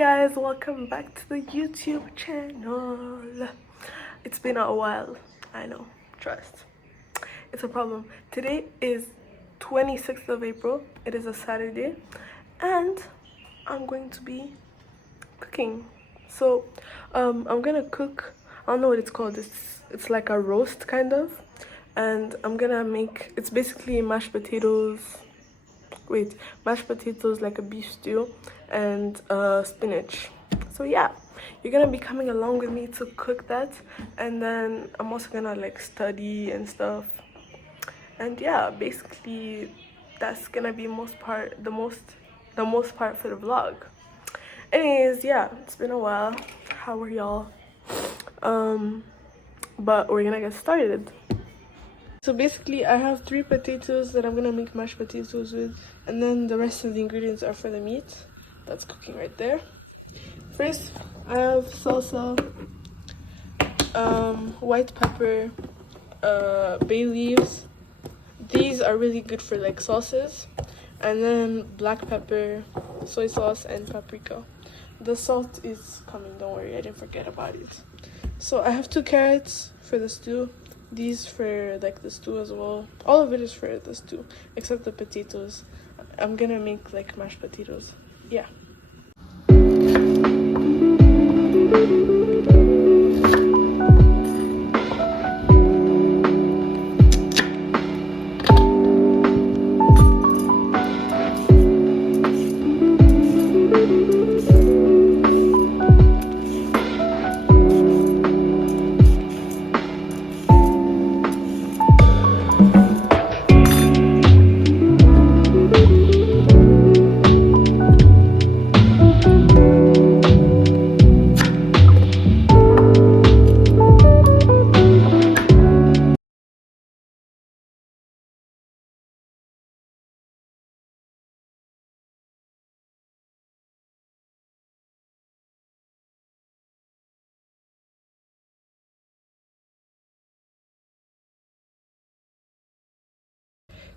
guys, welcome back to the YouTube channel. It's been a while, I know, trust. It's a problem. Today is 26th of April. It is a Saturday and I'm going to be cooking. So I'm gonna cook, I don't know what it's called. It's like a roast kind of, and I'm gonna make, it's basically mashed potatoes like a beef stew and spinach. So yeah, you're gonna be coming along with me to cook that, and then I'm also gonna like study and stuff. And yeah, basically that's gonna be the most part for the vlog. Anyways, yeah, it's been a while. How are y'all? But we're gonna get started. So basically I have 3 potatoes that I'm gonna make mashed potatoes with, and then the rest of the ingredients are for the meat that's cooking right there. First I have salsa, white pepper, bay leaves. These are really good for like sauces, and then black pepper, soy sauce, and paprika. The salt is coming, don't worry, I didn't forget about it. So I have 2 carrots for the stew, these for like the stew as well. All of it is for the stew except the potatoes. I'm gonna make like mashed potatoes. Yeah.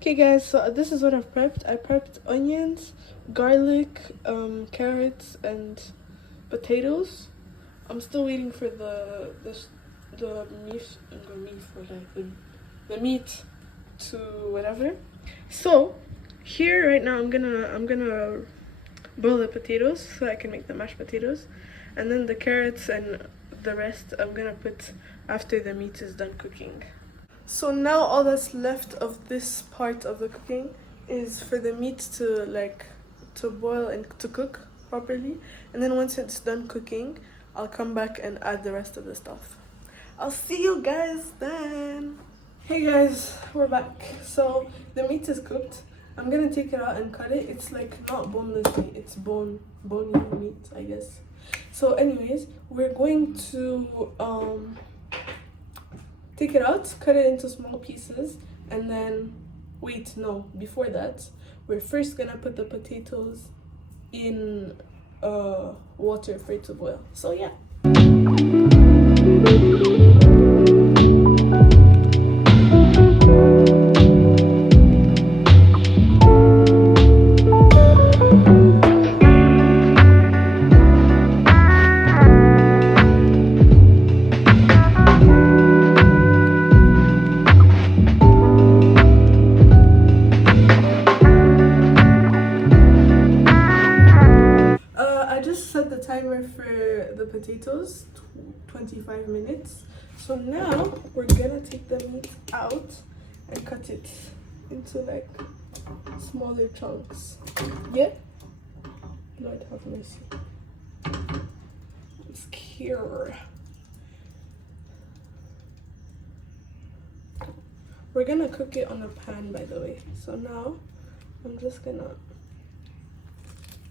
Okay guys, so this is what I've prepped. I prepped onions, garlic, carrots, and potatoes. I'm still waiting for the meat to whatever. So here right now I'm gonna boil the potatoes so I can make the mashed potatoes, and then the carrots and the rest I'm gonna put after the meat is done cooking. So now all that's left of this part of the cooking is for the meat to boil and to cook properly, and then once it's done cooking I'll come back and add the rest of the stuff. I'll see you guys then. Hey guys, we're back. So the meat is cooked. I'm gonna take it out and cut it. It's like not boneless meat, it's bony meat, I guess. So anyways, we're going to take it out, cut it into small pieces, and then before that we're first gonna put the potatoes in water for it to boil. So yeah. Set the timer for the potatoes, 25 minutes. So now we're gonna take the meat out and cut it into like smaller chunks. Yeah, Lord have mercy. I'm scared. We're gonna cook it on a pan, by the way. So now I'm just gonna,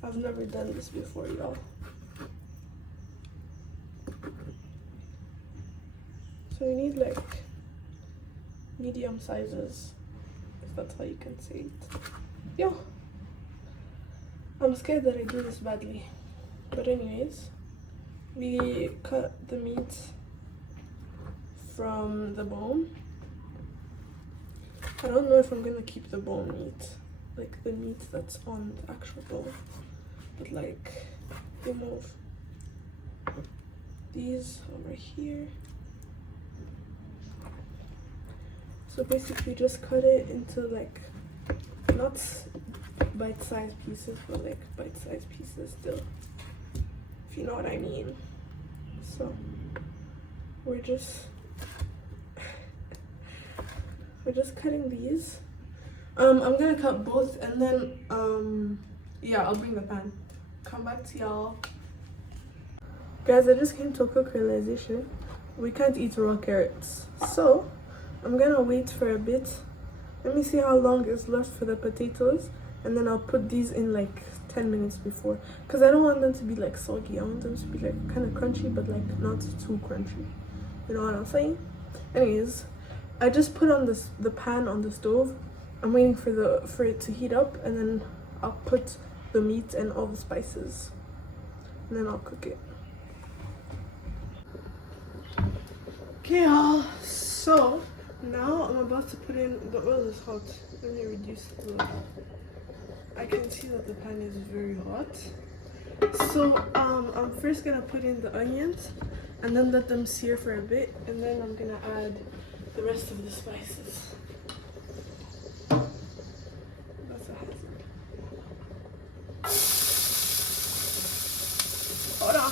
I've never done this before, y'all. So we need like medium sizes, if that's how you can say it. Yo, I'm scared that I do this badly. But anyways, we cut the meat from the bone. I don't know if I'm gonna keep the bone meat, like the meat that's on the actual bone, but like remove these over here. So basically just cut it into like not bite-sized pieces, but like bite-sized pieces still, if you know what I mean. So we're just cutting these. I'm gonna cut both, and then yeah, I'll bring the pan. Come back to y'all. Guys, I just came to a quick realization. We can't eat raw carrots, so I'm gonna wait for a bit. Let me see how long is left for the potatoes, and then I'll put these in like 10 minutes before, because I don't want them to be like soggy. I want them to be like kind of crunchy, but like not too crunchy. You know what I'm saying? Anyways, I just put on the pan on the stove. I'm waiting for it to heat up, and then I'll put the meat and all the spices, and then I'll cook it. Okay, y'all. So now I'm about to put in the oil. Is hot. Let me reduce the. I can see that the pan is very hot. So I'm first gonna put in the onions, and then let them sear for a bit, and then I'm gonna add the rest of the spices. That's a hazard. Hold on.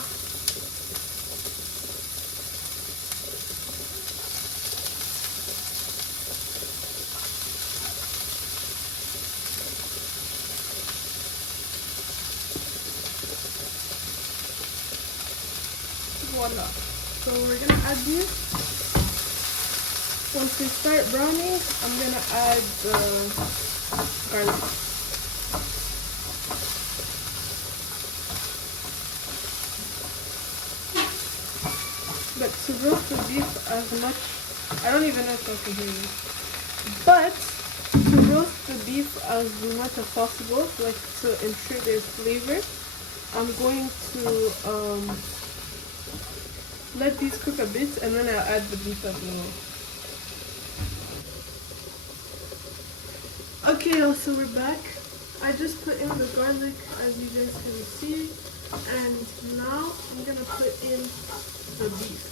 Voila. So we're gonna add these. Once they start browning, I'm gonna add the garlic. But to roast the beef as much, I don't even know if I can hear you. But to roast the beef as much as possible, like to ensure there's flavor, I'm going to let these cook a bit, and then I'll add the beef as well. Okay, so we're back. I just put in the garlic, as you guys can see, and now I'm gonna put in the beef,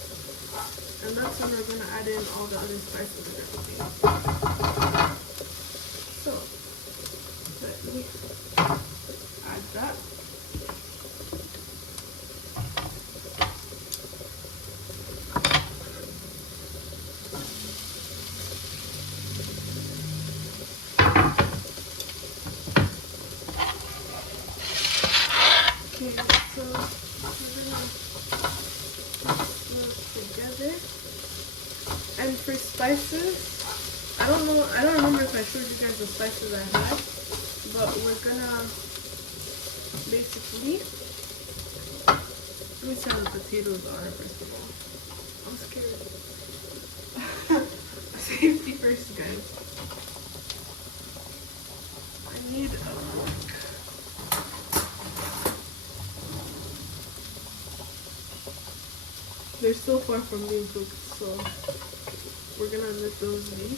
and that's when we're gonna add in all the other spices and everything. So let me add that. Okay, so we're gonna mix those together. And for spices, I don't remember if I showed you guys the spices I had, but we're gonna basically, let me see how the potatoes are first of all. I'm scared. Safety first, guys. I need a fork. They're still far from being cooked, so we're gonna let those be.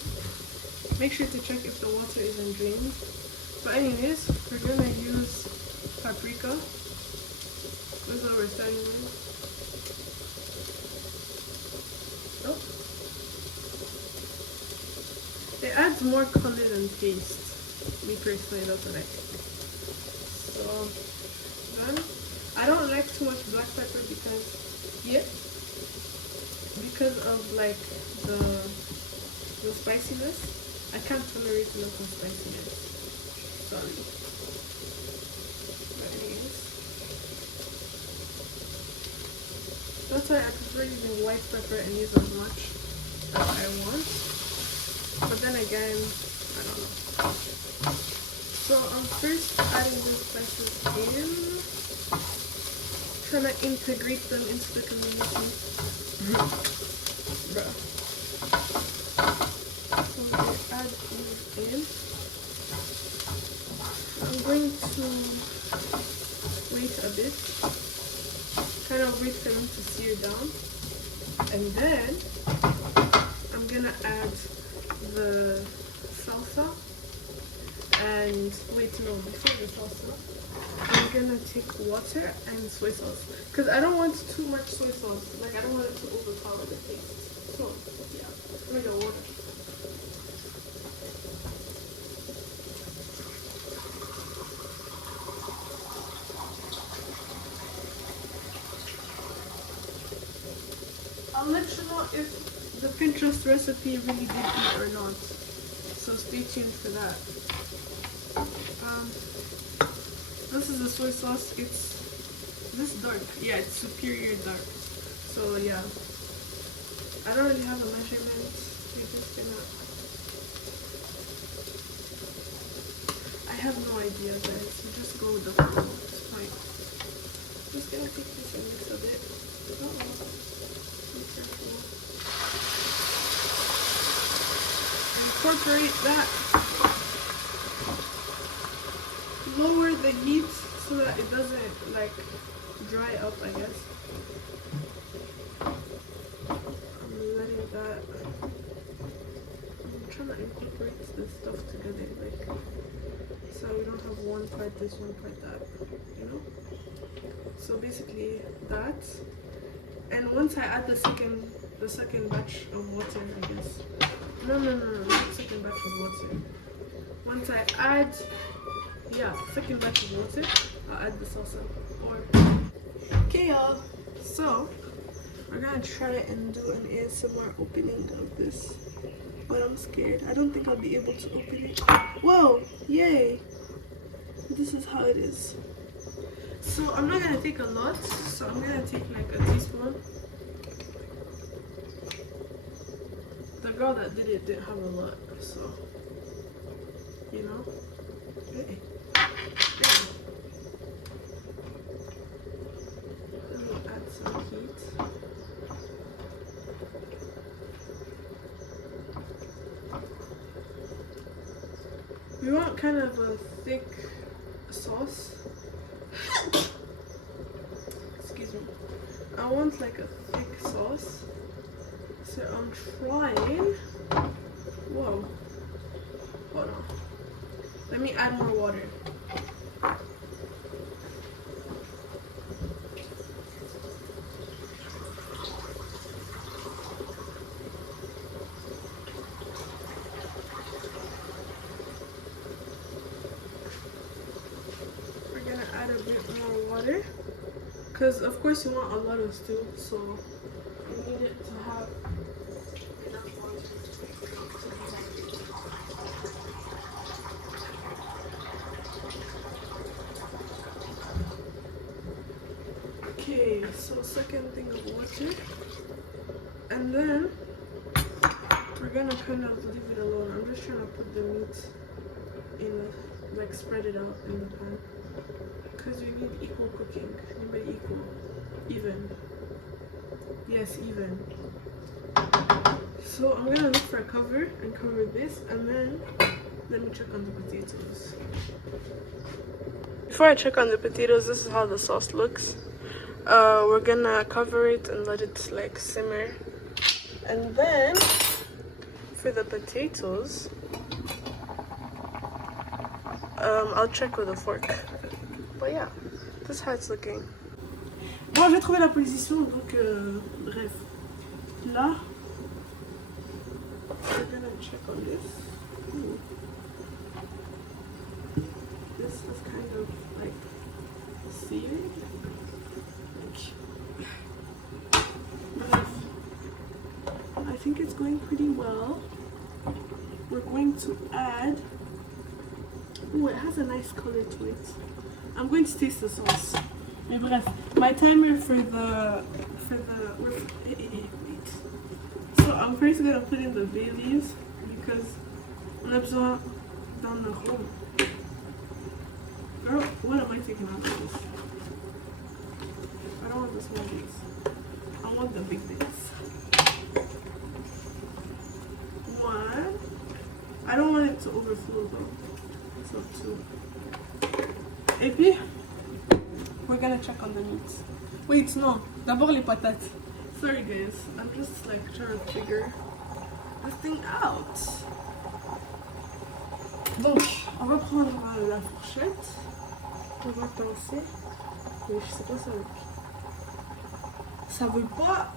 Make sure to check if the water isn't drained. But anyways, we're gonna use paprika. That's what we're starting with. Oh. It adds more color than taste. Me personally, that's what I think. So then, I don't like too much black pepper because of like the spiciness. I can't tolerate enough of spiciness. Sorry. But anyways, that's why I prefer using white pepper and use as much as I want. But then again, I don't know. So I'm first adding the spices in, trying to integrate them into the community. Bruh. So I add these in. I'm going to wait a bit, kind of wait for them to sear down, and then I'm gonna add the salsa. And wait, no, before the salsa, I'm gonna take water and soy sauce because I don't want too much soy sauce. Like I don't want it to overpower the taste. So yeah, let me go water. I'll let you know if the Pinterest recipe really did eat or not. So stay tuned for that. This is the soy sauce. It's this dark. Yeah, it's superior dark. So yeah, I don't really have a measurement. We're just gonna. I have no idea, guys. You just go with the flow. It's fine. Just gonna take this and mix a bit. Be careful. Incorporate that. Lower the heat so that it doesn't like dry up, I guess. I'm letting that. I'm trying to incorporate this stuff together, like so we don't have one part this, one part that, you know. So basically that. And once I add the second batch of water, I guess. No, not second batch of water. Once I add, yeah, second batch of water, I'll add the salsa. Okay, y'all. So we're gonna try and do an ASMR opening of this, but I'm scared. I don't think I'll be able to open it. Whoa! Yay! This is how it is. So I'm not gonna take a lot. So I'm gonna take like a teaspoon. The girl that did it didn't have a lot, so you know. Hey. Let me add some heat. We want kind of a thick sauce. Excuse me. I want like a thick sauce. So I'm trying. Whoa. Hold on. Let me add more water. We're gonna add a bit more water. Because of course you want a lot of stew, so you need it to have enough water. Okay, so second thing of water, and then we're gonna kind of leave it alone. I'm just trying to put the meat in, like spread it out in the pan, because you need equal cooking. You need equal, even. Yes, even. So I'm gonna look for a cover and cover this, and then let me check on the potatoes. Before I check on the potatoes, this is how the sauce looks. We're gonna cover it and let it like simmer, and then for the potatoes, I'll check with a fork. But yeah, this is how it's looking. Bon, j'ai trouvé la position, donc bref. Là, we're gonna check on this. Ooh. This is kind of like seared. I think it's going pretty well. We're going to add. Oh, it has a nice color to it. I'm going to taste the sauce. Mais bref, my timer for the wait. So I'm first gonna put in the bay leaves because on a besoin dans le rôle. Girl, what am I taking out of this? I don't want the small bits. I want the big bits. One. I don't want it to overflow though. So two. Et puis, we're gonna check on the meat. Wait, no. D'abord les patates. Sorry guys, I'm just like trying to figure this thing out. Donc, on va prendre la fourchette. On va penser. Mais je sais pas ça veut. Ça veut pas.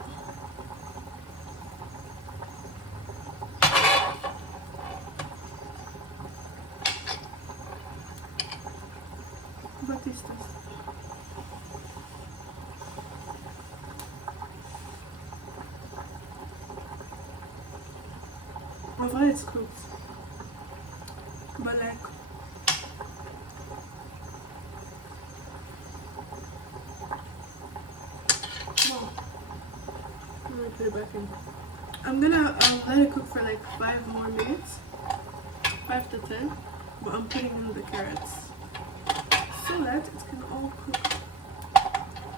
What is this? En vrai, it's cooked. But like, well, let me put it back in. I'm gonna let it cook for like 5 more minutes, 5 to 10. But I'm putting in the carrots so that it can all cook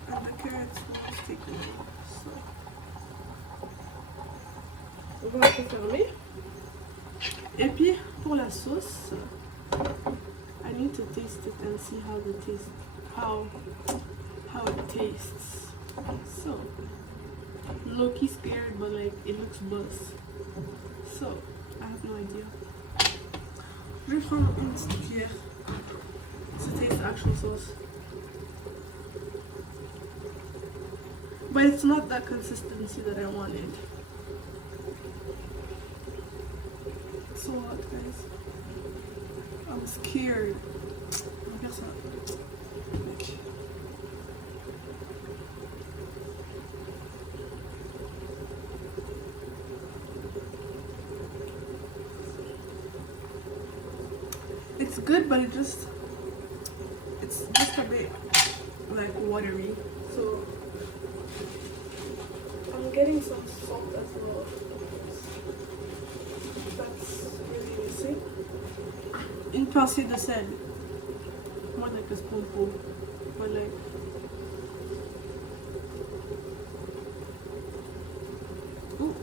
and the carrots will stick in it. So, on va refermer. Et puis pour la sauce, I need to taste it and see how it tastes. So, low-key scared, but like it looks buzz. So, I have no idea. Je vais prendre une petite cuillère to taste the actual sauce. But it's not that consistency that I wanted. It's so hot, guys. I'm scared. I guess it's good, but it's just a bit like watery. So I'm getting some salt as well. That's really easy. Une pincée de sel. More like a spoonful, but like. Ooh,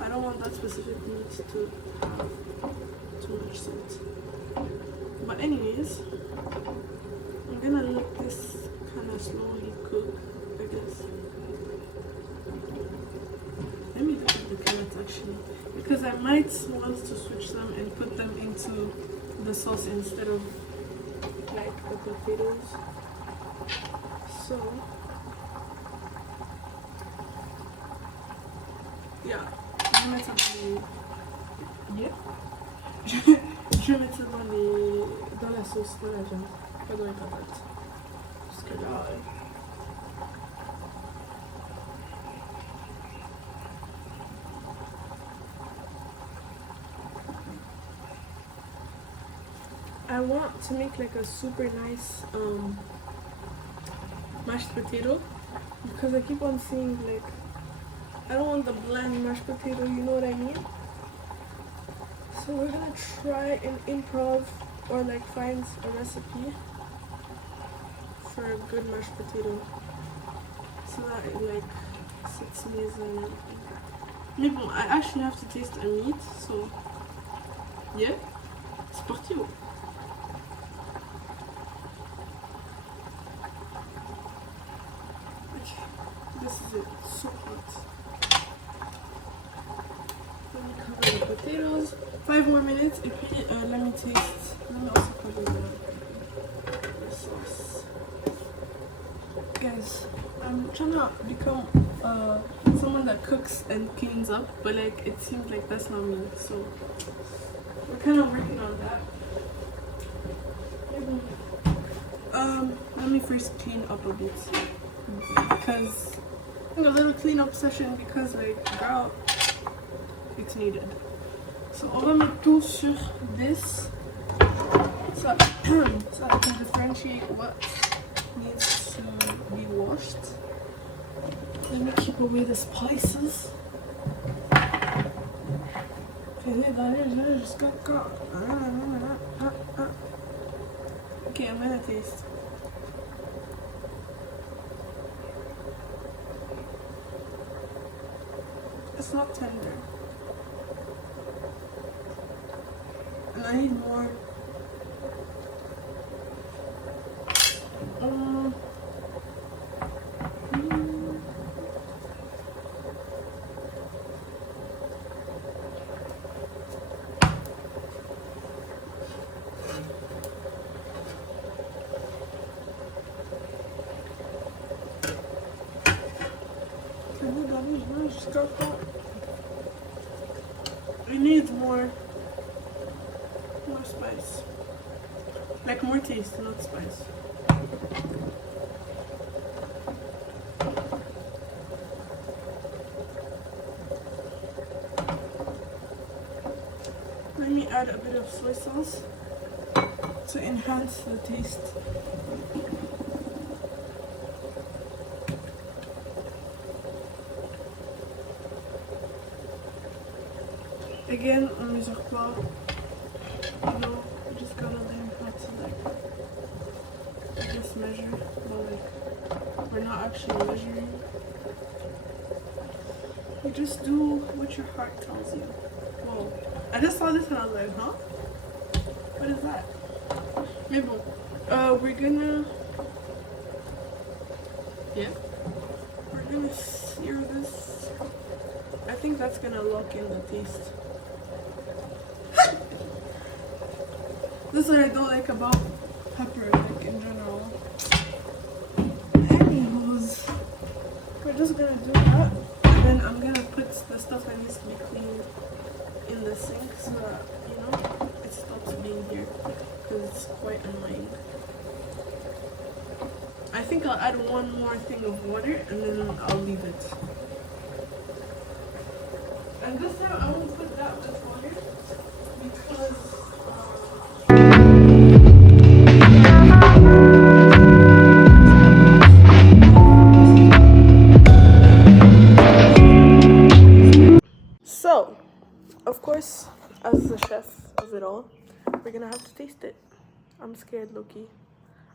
I don't want that specific meat to have too much salt. But anyways, I'm gonna let this kind of slowly cook, I guess. Let me look at the carrots actually, because I might want to switch them and put them into the sauce instead of like the potatoes. So yeah, je vais mettre ça je vais mettre ça dans la sauce, dans la viande, pas dans les patates. Parce que là, I want to make like a super nice mashed potato, because I keep on seeing like, I don't want the bland mashed potato, you know what I mean? So we're gonna try and improv or like find a recipe for a good mashed potato so that it like sits nice and maybe I actually have to taste a meat, so yeah, c'est parti. This is it, so hot. Let me cover the potatoes. 5 more minutes, et puis let me taste. Let me also cover the sauce. Guys, I'm trying to become someone that cooks and cleans up, but like it seems like that's not me. So we're kind of working on that. Let me first clean up a bit, because a little cleanup session, because like girl, it's needed. So on va mettre tout sur this so I can differentiate what needs to be washed. Let me keep away the spices. Okay, I'm gonna taste. It's not tender. And I need more. Just got that. It needs more spice. Like more taste, not spice. Let me add a bit of soy sauce to enhance the taste. Again, on mes pas, you know, you just gotta learn how to like just measure, but like we're not actually measuring. You just do what your heart tells you. Whoa, I just saw this and I was like, huh? What is that? Maybe we're gonna sear this. I think that's gonna lock in the taste. This is what I don't like about pepper, like in general. Anyways, we're just gonna do that, and then I'm gonna put the stuff that needs to be cleaned in the sink so that, you know, it stops being here, because it's quite annoying. I think I'll add one more thing of water and then I'll leave it. And this time I won't put that much water because so, of course, as the chef of it all, we're gonna have to taste it. I'm scared, Loki.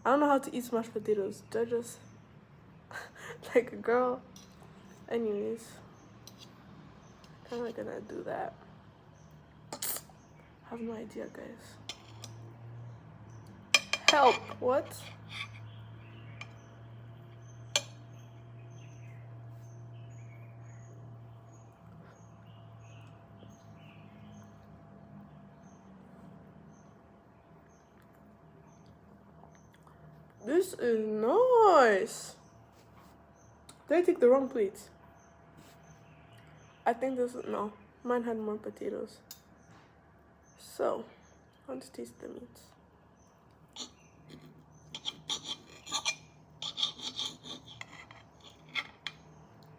I don't know how to eat mashed potatoes. Judge us like a girl. Anyways, how am I gonna do that? I have no idea, guys. Help! What? This is nice. Did I take the wrong plate? I think this is, no, mine had more potatoes. So, let's taste the meat.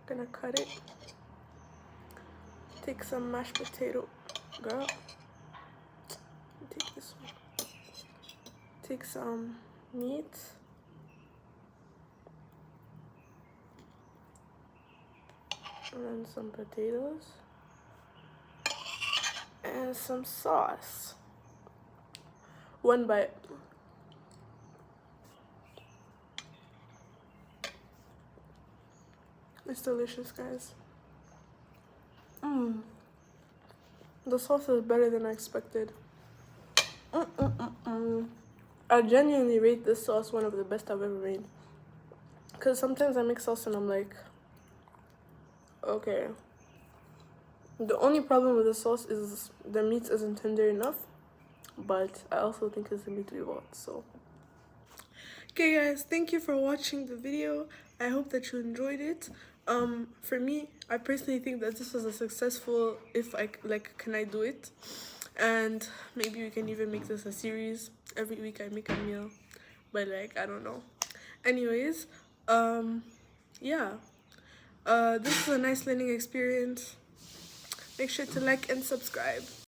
Gonna cut it. Take some mashed potato. Girl. Take this one. Take some meat. And then some potatoes. And some sauce. One bite. It's delicious, guys. The sauce is better than I expected. I genuinely rate this sauce one of the best I've ever made. Because sometimes I make sauce and I'm like, okay. The only problem with the sauce is the meat isn't tender enough. But I also think it's the meat we want, so. Okay, guys, thank you for watching the video. I hope that you enjoyed it. For me, I personally think that this was a successful, if I like, can I do it? And maybe we can even make this a series. Every week I make a meal, but like, I don't know. Anyways, yeah, this is a nice learning experience. Make sure to like and subscribe.